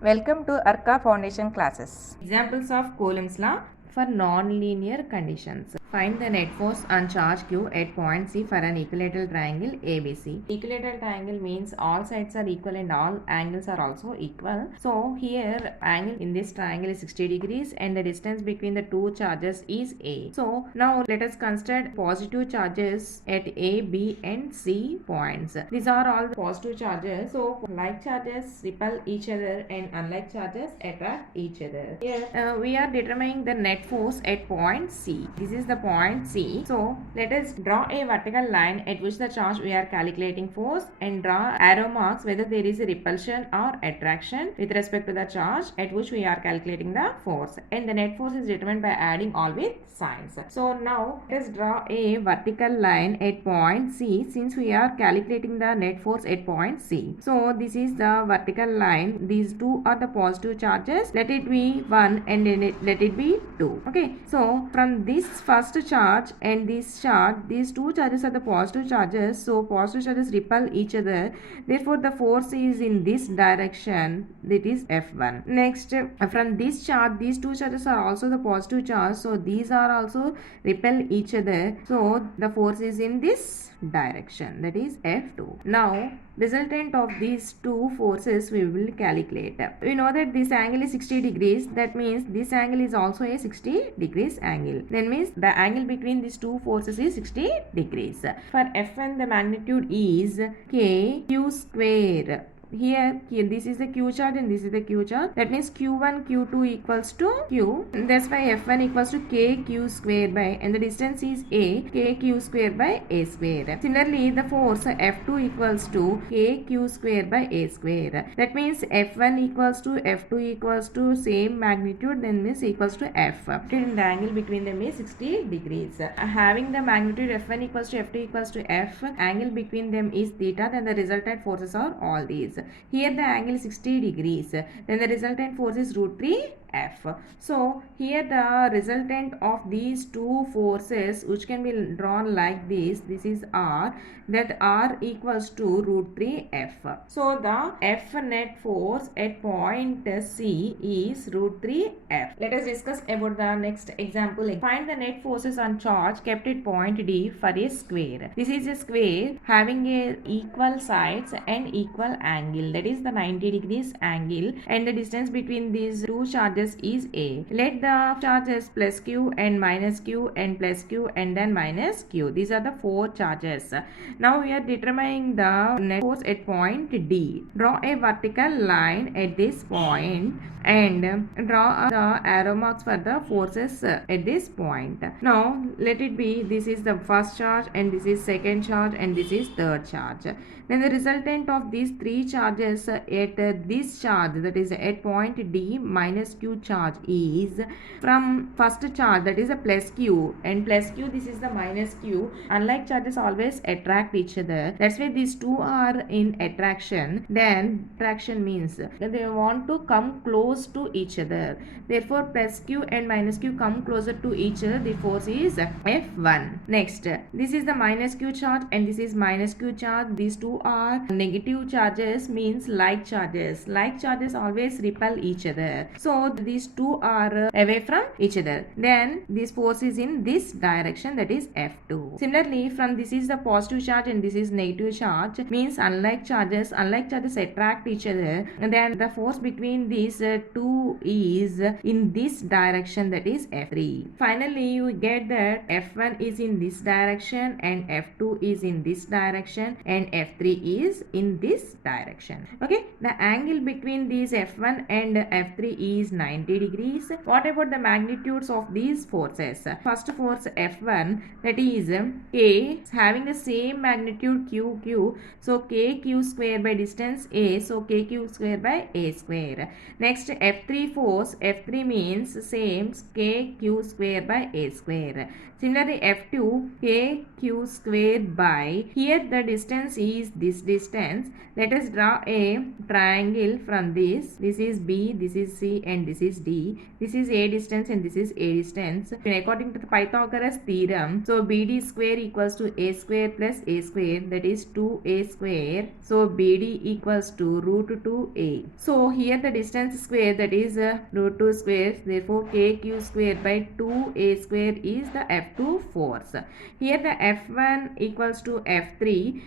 Welcome to Arka Foundation classes. Examples of Coulomb's law for non-linear conditions. Find the net force on charge Q at point C for an equilateral triangle ABC. Equilateral triangle means all sides are equal and all angles are also equal. So here angle in this triangle is 60 degrees and the distance between the two charges is A. So now let us consider positive charges at A, B and C points. These are all positive charges. So like charges repel each other and unlike charges attract each other. Here we are determining the net force at point C. This is the point C. So let us draw a vertical line at which the charge we are calculating force and draw arrow marks whether there is a repulsion or attraction with respect to the charge at which we are calculating the force, and the net force is determined by adding all with signs. So now let us draw a vertical line at point C since we are calculating the net force at point C. So this is the vertical line. These two are the positive charges. Let it be 1 and then let it be 2. Okay. So from this first charge and this charge, these two charges are the positive charges. So positive charges repel each other. Therefore the force is in this direction. That is F1. Next, from this charge, these two charges are also the positive charge. So these are also repel each other. So the force is in this direction, that is F2. Now resultant of these two forces we will calculate. We know that this angle is 60 degrees. That means this angle is also a 60 degrees angle. Then means the angle between these two forces is 60 degrees. For F1 the magnitude is kq square. Here this is the q charge and this is the q charge. That means q1 q2 equals to q. That's why f1 equals to kq square by, and the distance is a, kq square by a square. Similarly the force f2 equals to kq square by a square. That means f1 equals to f2 equals to same magnitude, then means equals to f. And the angle between them is 60 degrees. Having the magnitude f1 equals to f2 equals to f, angle between them is theta, then the resultant forces are all these. Here the angle is 60 degrees. Then the resultant force is root 3 F. So here the resultant of these two forces which can be drawn like this is R, that R equals to root 3 F. So the F net force at point C is root 3 F. Let us discuss about the next example. Find the net forces on charge kept at point D for a square. This is a square having a equal sides and equal angle, that is the 90 degrees angle, and the distance between these two charges is A. Let the charges plus Q and minus Q and plus Q and then minus Q. These are the four charges. Now we are determining the net force at point D. Draw a vertical line at this point and draw the arrow marks for the forces at this point. Now let it be, this is the first charge and this is second charge and this is third charge. Then the resultant of these three charges at this charge, that is at point D minus Q charge, is from first charge, that is a plus Q, and plus Q, this is the minus Q. Unlike charges always attract each other. That's why these two are in attraction. Then attraction means that they want to come close to each other. Therefore plus Q and minus Q come closer to each other. The force is F1. Next, this is the minus Q charge and this is minus Q charge. These two are negative charges, means like charges. Like charges always repel each other. So these two are away from each other. Then this force is in this direction, that is F2. Similarly, from this is the positive charge and this is negative charge, means unlike charges attract each other. And then the force between these two is in this direction, that is F3. Finally, you get that F1 is in this direction and F2 is in this direction and F3 is in this direction. Okay, the angle between these F1 and F3 is 90 degrees. What about the magnitudes of these forces? First force F1, that is K, having the same magnitude QQ. So KQ square by distance A, so KQ square by A square. Next F3 force, F3 means same KQ square by A square. Similarly F2, KQ square by, here the distance is this distance. Let us draw a triangle from this. This is B, this is C and this this is D. This is A distance and this is A distance. And according to the Pythagoras theorem, so BD square equals to A square plus A square, that is 2A square. So BD equals to root 2A. So here the distance square, that is root 2 square. Therefore KQ square by 2A square is the F2 force. Here the F1 equals to F3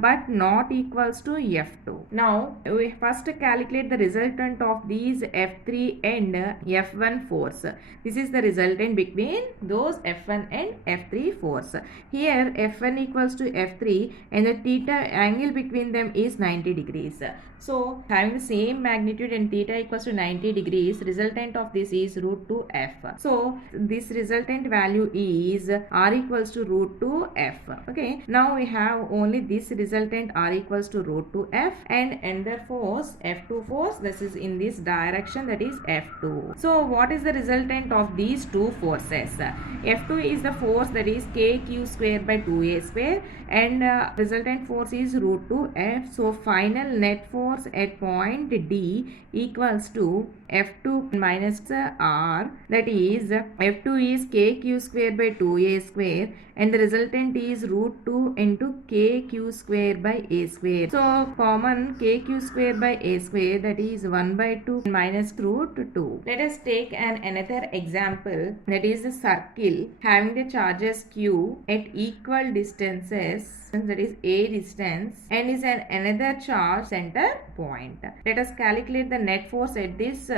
but not equals to F2. Now we first calculate the resultant of these F3 and F1 force. This is the resultant between those F1 and F3 force. Here F1 equals to F3 and the theta angle between them is 90 degrees. So having the same magnitude and theta equals to 90 degrees, resultant of this is root 2 F. So this resultant value is R equals to root 2 F. Okay, now we have only this resultant R equals to root 2 F and another force F2 force, this is in this direction, that is F2. So what is the resultant of these two forces? F2 is the force, that is KQ square by 2A square, and resultant force is root 2 F. So final net force at point D equals to F2 minus R, that is F2 is KQ square by 2A square and the resultant is root 2 into KQ square by A square. So common KQ square by A square, that is 1 by 2 minus root 2. Let us take another example, that is a circle having the charges Q at equal distances, that is A distance, and is another charge center point. Let us calculate the net force at this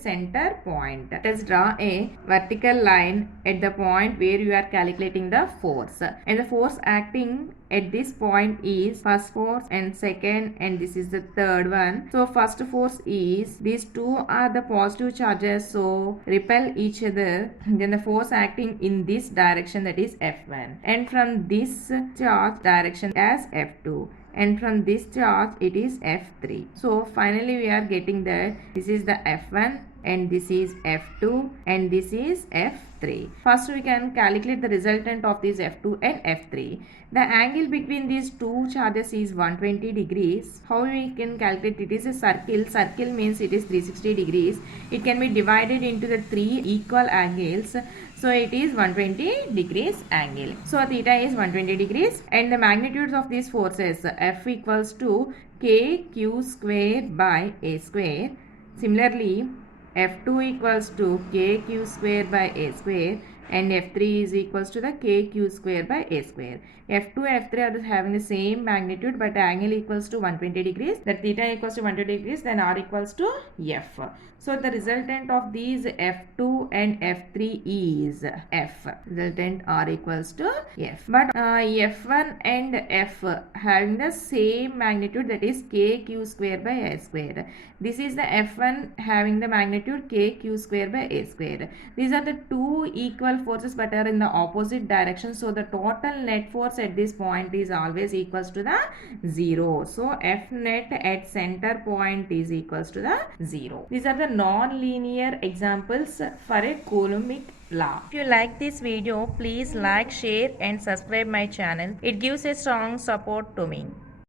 center point. Let us draw a vertical line at the point where you are calculating the force, and the force acting at this point is first force and second, and this is the third one. So first force is, these two are the positive charges, so repel each other. Then the force acting in this direction, that is F1, and from this charge direction as F2, and from this charge it is F3. So finally we are getting that this is the F1 and this is F2 and this is F3. First we can calculate the resultant of this F2 and F3. The angle between these two charges is 120 degrees. How we can calculate? It is a circle. Circle means it is 360 degrees. It can be divided into the three equal angles. So it is 120 degrees angle. So theta is 120 degrees and the magnitudes of these forces, F equals to KQ square by A square. Similarly, F2 equals to KQ square by A square and F3 is equals to the KQ square by A square. F2 and F3 are having the same magnitude but angle equals to 120 degrees. That theta equals to 120 degrees, then R equals to F. So the resultant of these F2 and F3 is F. Resultant R equals to F. But F1 and F having the same magnitude, that is KQ square by A square. This is the F1 having the magnitude KQ square by A square. These are the two equal forces but are in the opposite direction. So the total net force at this point is always equals to the 0. So F net at center point is equals to the 0. These are the non-linear examples for a Coulombic law. If you like this video, please like, share and subscribe my channel. It gives a strong support to me.